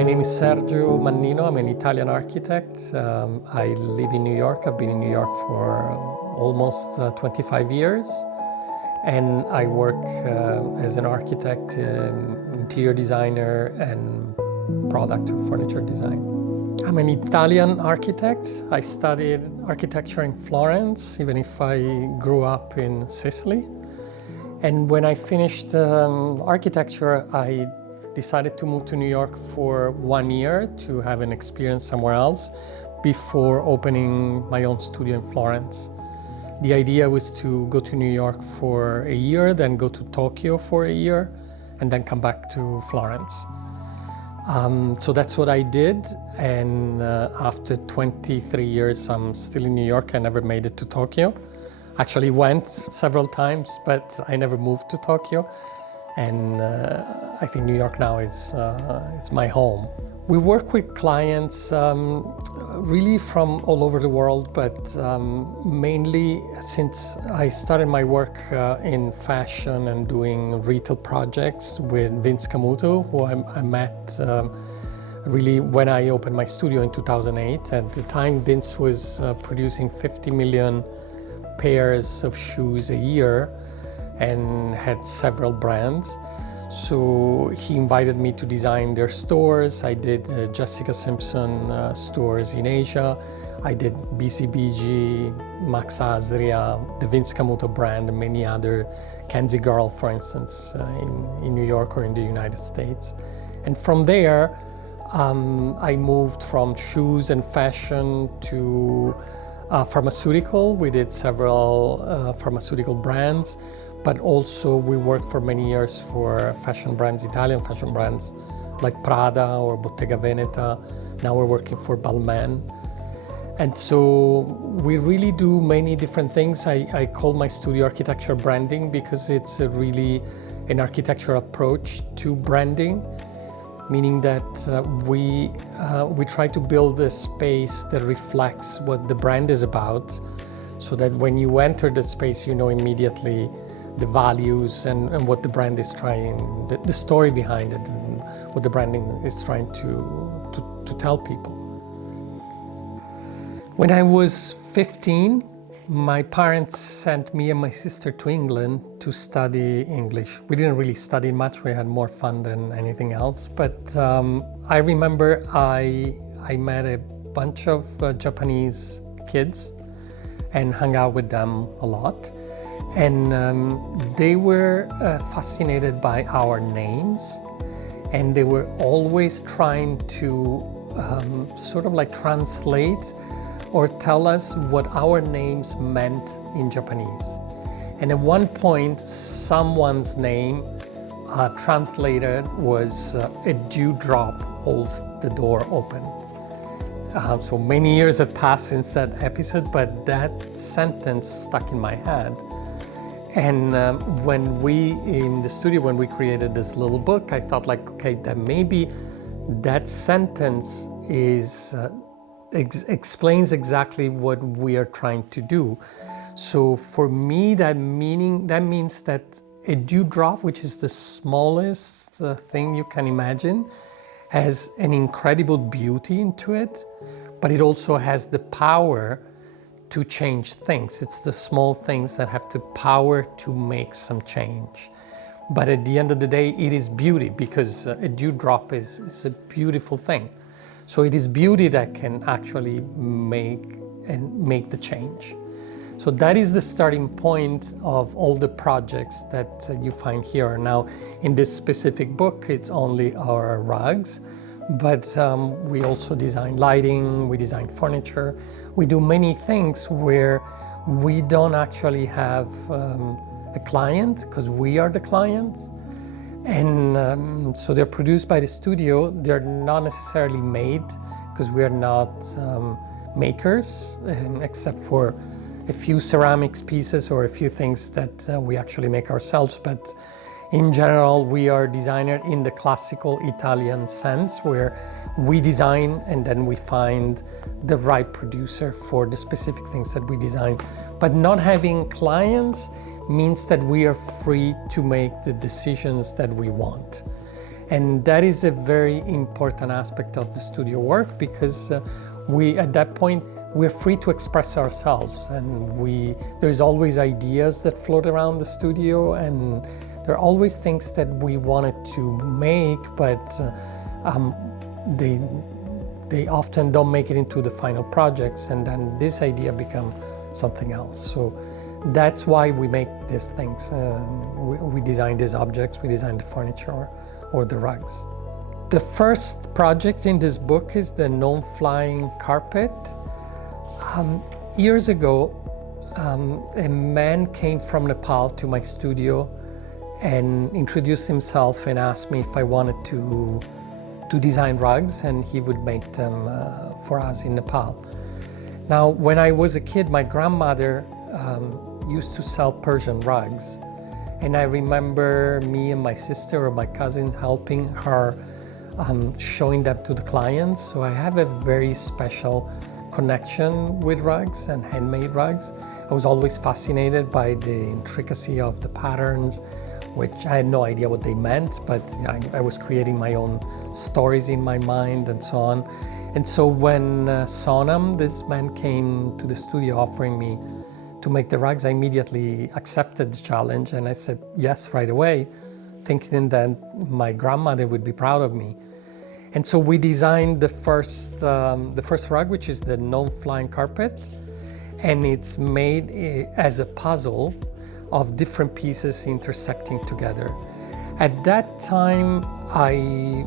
My name is Sergio Mannino. I'm an Italian architect. I live in New York. I've been in New York for almost 25 years. And I work as an architect, interior designer, and product or furniture design. I'm an Italian architect. I studied architecture in Florence, even if I grew up in Sicily. And when I finished architecture, I decided to move to New York for 1 year to have an experience somewhere else before opening my own studio in Florence. The idea was to go to New York for a year, then go to Tokyo for a year, and then come back to Florence. So that's what I did, and after 23 years, I'm still in New York. I never made it to Tokyo. Actually went several times, but I never moved to Tokyo. And I think New York now is it's my home. We work with clients really from all over the world, but mainly since I started my work in fashion and doing retail projects with Vince Camuto, who I met really when I opened my studio in 2008. At the time, Vince was producing 50 million pairs of shoes a year and had several brands. So he invited me to design their stores. I did Jessica Simpson stores in Asia. I did BCBG, Max Azria, the Vince Camuto brand, and many other, Kenzie Girl, for instance, in New York or in the United States. And from there, I moved from shoes and fashion to pharmaceutical. We did several pharmaceutical brands, but also we worked for many years for fashion brands, Italian fashion brands like Prada or Bottega Veneta. Now we're working for Balmain. And so we really do many different things. I call my studio architecture branding because it's really an architectural approach to branding, meaning that we try to build a space that reflects what the brand is about, so that when you enter the space, you know immediately the values and what the brand is trying, the story behind it, and what the branding is trying to tell people. When I was 15, my parents sent me and my sister to England to study English. We didn't really study much. We had more fun than anything else. But I remember I met a bunch of Japanese kids and hung out with them a lot. And they were fascinated by our names. And they were always trying to sort of like translate or tell us what our names meant in Japanese. And at one point, someone's name translated was a dewdrop holds the door open. So many years have passed since that episode, but that sentence stuck in my head. And when we, in the studio, when we created this little book, I thought like, okay, that maybe that sentence is explains exactly what we are trying to do. So for me, that means that a dewdrop, which is the smallest thing you can imagine, has an incredible beauty into it, but it also has the power to change things. It's the small things that have the power to make some change. But at the end of the day, it is beauty, because a dewdrop is a beautiful thing. So it is beauty that can actually make the change. So that is the starting point of all the projects that you find here. Now, in this specific book, it's only our rugs, but we also design lighting, we design furniture. We do many things where we don't actually have a client, because we are the client. And so they're produced by the studio. They're not necessarily made, because we are not makers, except for a few ceramics pieces or a few things that we actually make ourselves. But in general, we are designer in the classical Italian sense, where we design and then we find the right producer for the specific things that we design. But not having clients means that we are free to make the decisions that we want. And that is a very important aspect of the studio work, because at that point, we're free to express ourselves, and there's always ideas that float around the studio, and there are always things that we wanted to make, but they often don't make it into the final projects, and then this idea becomes something else. So that's why we make these things. We design these objects, we design the furniture or the rugs. The first project in this book is the non-flying carpet. Years ago, a man came from Nepal to my studio and introduced himself and asked me if I wanted to design rugs, and he would make them for us in Nepal. Now, when I was a kid, my grandmother used to sell Persian rugs, and I remember me and my sister or my cousins helping her showing them to the clients. So I have a very special connection with rugs and handmade rugs. I was always fascinated by the intricacy of the patterns, which I had no idea what they meant, but I was creating my own stories in my mind and so on. And so when Sonam, this man, came to the studio offering me to make the rugs, I immediately accepted the challenge, and I said yes right away, thinking that my grandmother would be proud of me. And so we designed the first rug, which is the non-flying carpet, and it's made as a puzzle of different pieces intersecting together. At that time, I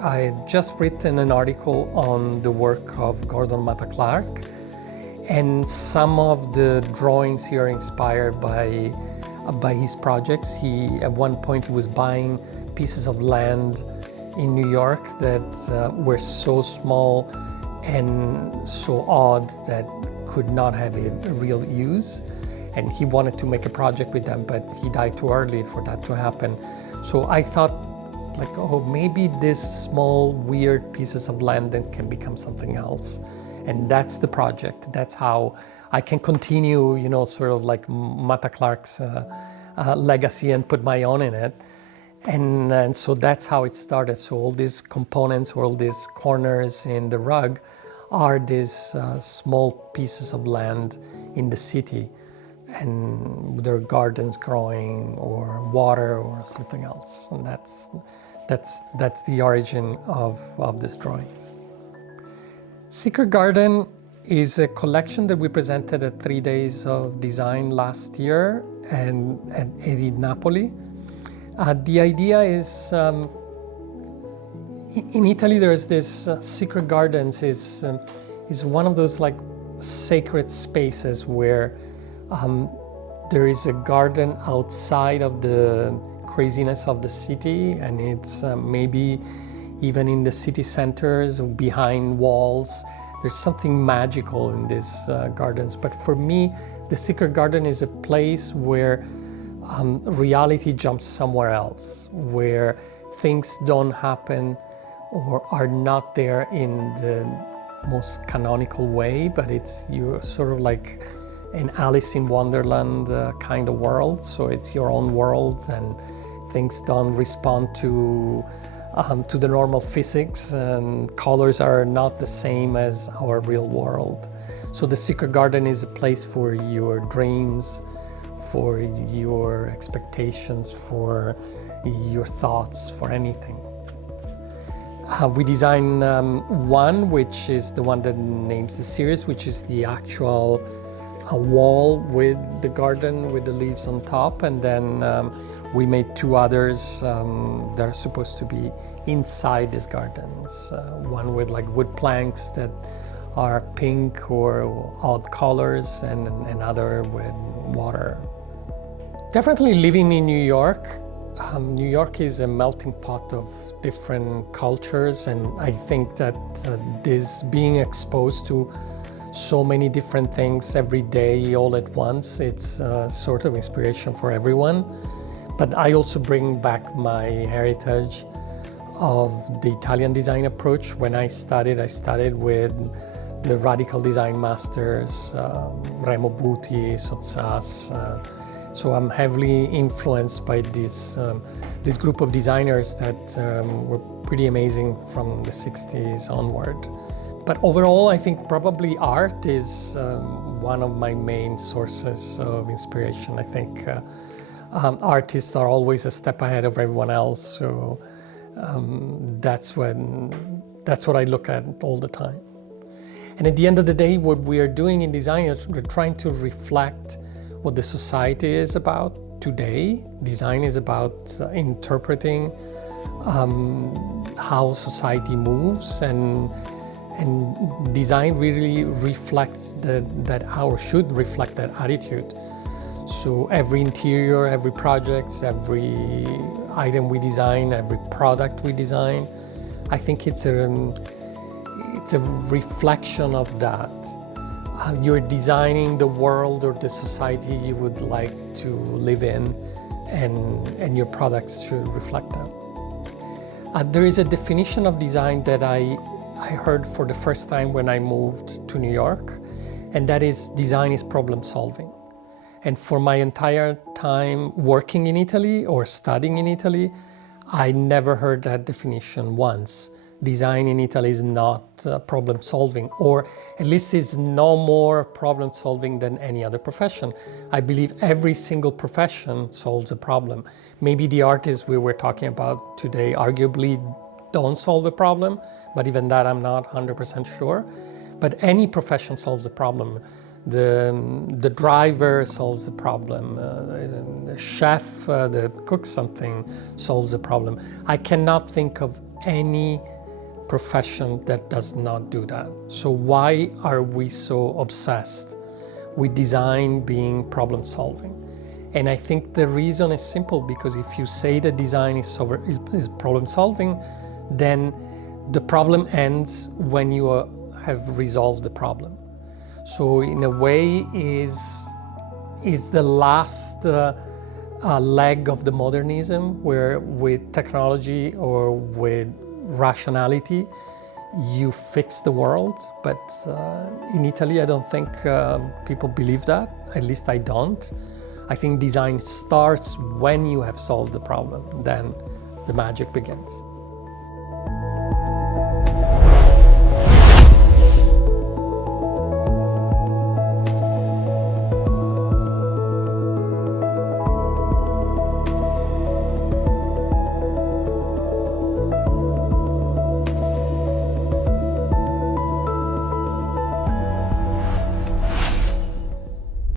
had just written an article on the work of Gordon Matta Clark, and some of the drawings here are inspired by his projects. At one point, he was buying pieces of land in New York that were so small and so odd that could not have a real use. And he wanted to make a project with them, but he died too early for that to happen. So I thought, like, oh, maybe these small, weird pieces of land then can become something else. And that's the project. That's how I can continue, sort of like Matta Clark's legacy and put my own in it. And so that's how it started. So all these components, all these corners in the rug are these small pieces of land in the city, and there are gardens growing or water or something else. And that's the origin of these drawings. Secret Garden is a collection that we presented at 3 days of design last year and at Edit Napoli. The idea is, in Italy there's this Secret Gardens is one of those like sacred spaces where there is a garden outside of the craziness of the city, and it's maybe even in the city centers or behind walls. There's something magical in these gardens. But for me, the Secret Garden is a place where reality jumps somewhere else, where things don't happen or are not there in the most canonical way, but you're sort of like an Alice in Wonderland kind of world. So it's your own world, and things don't respond to the normal physics, and colors are not the same as our real world. So the Secret Garden is a place for your dreams, for your expectations, for your thoughts, for anything. We design one, which is the one that names the series, which is the actual wall with the garden with the leaves on top, and then we made two others that are supposed to be inside these gardens. One with like wood planks that are pink or odd colors, and another with water. Definitely living in New York. New York is a melting pot of different cultures, and I think that this being exposed to so many different things every day all at once, it's sort of inspiration for everyone. But I also bring back my heritage of the Italian design approach. When I studied with the radical design masters, Remo Buti, Sozzas. So I'm heavily influenced by this group of designers that were pretty amazing from the 60s onward. But overall, I think probably art is one of my main sources of inspiration. I think artists are always a step ahead of everyone else, so that's what I look at all the time. And at the end of the day, what we are doing in design is we're trying to reflect what the society is about today. Design is about interpreting how society moves, and design really reflects should reflect that attitude. So every interior, every project, every item we design, every product we design, I think it's a reflection of that. You're designing the world or the society you would like to live in, and your products should reflect that. There is a definition of design that I heard for the first time when I moved to New York, and that is design is problem solving. And for my entire time working in Italy or studying in Italy, I never heard that definition once. Design in Italy is not problem solving, or at least it's no more problem solving than any other profession. I believe every single profession solves a problem. Maybe the artists we were talking about today arguably don't solve a problem, but even that I'm not 100% sure. But any profession solves a problem. The driver solves a problem. The chef that cooks something solves a problem. I cannot think of any profession that does not do that. So why are we so obsessed with design being problem solving? And I think the reason is simple, because if you say that design is problem solving, then the problem ends when you have resolved the problem. So in a way is the last leg of the modernism, where with technology or with rationality you fix the world. But in Italy I don't think people believe that, at least I don't. I think design starts when you have solved the problem, then the magic begins.